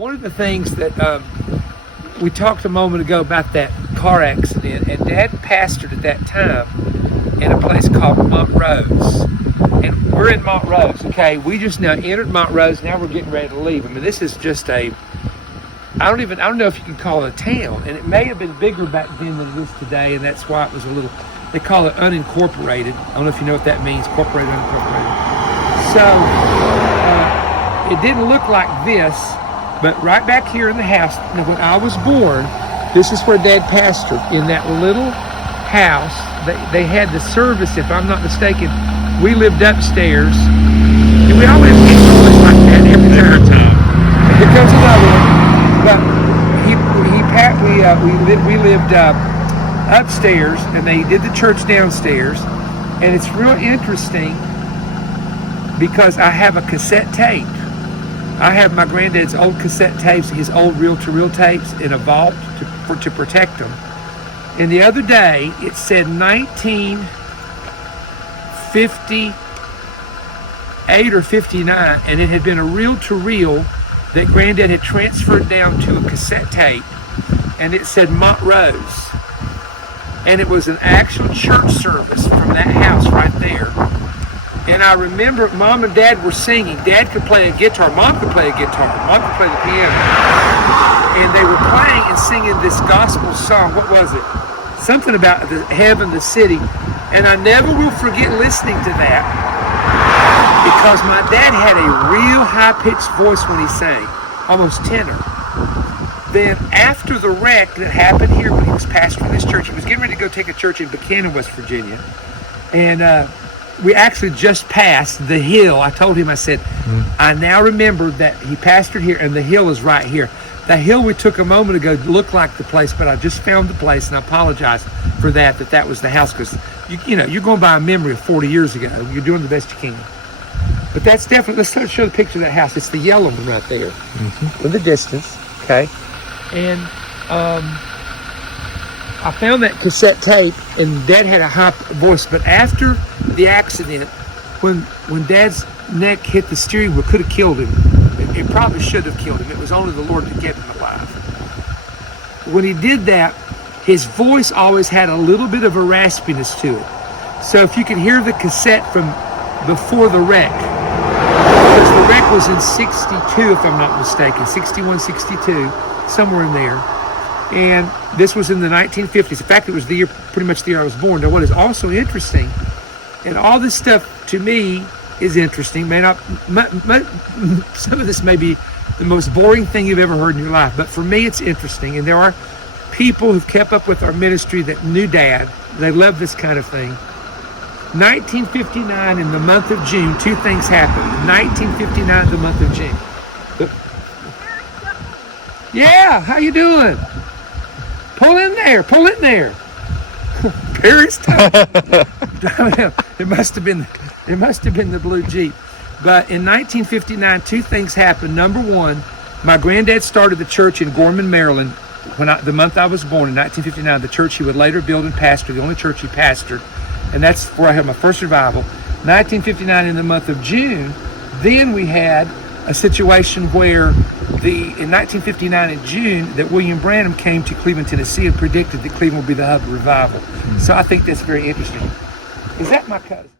One of the things that we talked a moment ago about that car accident, and Dad pastored at that time in a place called Montrose. And we're in Montrose, okay? We just now entered Montrose, now we're getting ready to leave. I mean, this is just I don't know if you can call it a town, and it may have been bigger back then than it is today, and that's why it was a little, they call it unincorporated. I don't know if you know what that means, corporated, unincorporated. So, it didn't look like this, but right back here in the house, when I was born, this is where Dad pastored, in that little house. They had the service, if I'm not mistaken. We lived upstairs, and we always get noise like that every time. Here comes another one. But we lived upstairs, and they did the church downstairs, and it's real interesting because I have a cassette tape. I have my granddad's old cassette tapes, his old reel-to-reel tapes, in a vault to protect them. And the other day, it said 1958 or 59, and it had been a reel-to-reel that Granddad had transferred down to a cassette tape, and it said Montrose. And it was an actual church service from that house right there. And I remember Mom and Dad were singing. Dad could play a guitar, Mom could play a guitar, Mom could play the piano. And they were playing and singing this gospel song. What was it? Something about the heaven, the city. And I never will forget listening to that, because my dad had a real high-pitched voice when he sang, almost tenor. Then after the wreck that happened here when he was pastoring this church, he was getting ready to go take a church in Buchanan, West Virginia. And we actually just passed the hill. I told him, I said, I now remember that he pastored here, and the hill is right here. The hill we took a moment ago looked like the place, but I just found the place, and I apologize for that was the house, because you're going by a memory of 40 years ago. You're doing the best you can. But that's definitely, let's show the picture of that house. It's the yellow one right there in the distance, okay? And I found that cassette tape, and Dad had a high voice, but after the accident, when Dad's neck hit the steering wheel, could have killed him. It probably should have killed him. It was only the Lord that kept him alive. When he did that, his voice always had a little bit of a raspiness to it. So if you could hear the cassette from before the wreck, because the wreck was in 62, if I'm not mistaken, 61, 62, somewhere in there. And this was in the 1950s. In fact, it was pretty much the year I was born. Now, what is also interesting, and all this stuff to me is interesting, some of this may be the most boring thing you've ever heard in your life, but for me it's interesting. And there are people who've kept up with our ministry that knew Dad. They love this kind of thing. 1959, in the month of June, two things happened. 1959, the month of June. Yeah, how you doing? Pull in there. Paris time. It must have been the blue Jeep. But in 1959, two things happened. Number one, my granddad started the church in Gorman, Maryland, the month I was born, in 1959. The church he would later build and pastor, the only church he pastored, and that's where I had my first revival. 1959, in the month of June, then we had a situation where in 1959 in June, that William Branham came to Cleveland, Tennessee, and predicted that Cleveland would be the hub of revival. So I think that's very interesting. Is that my cousin?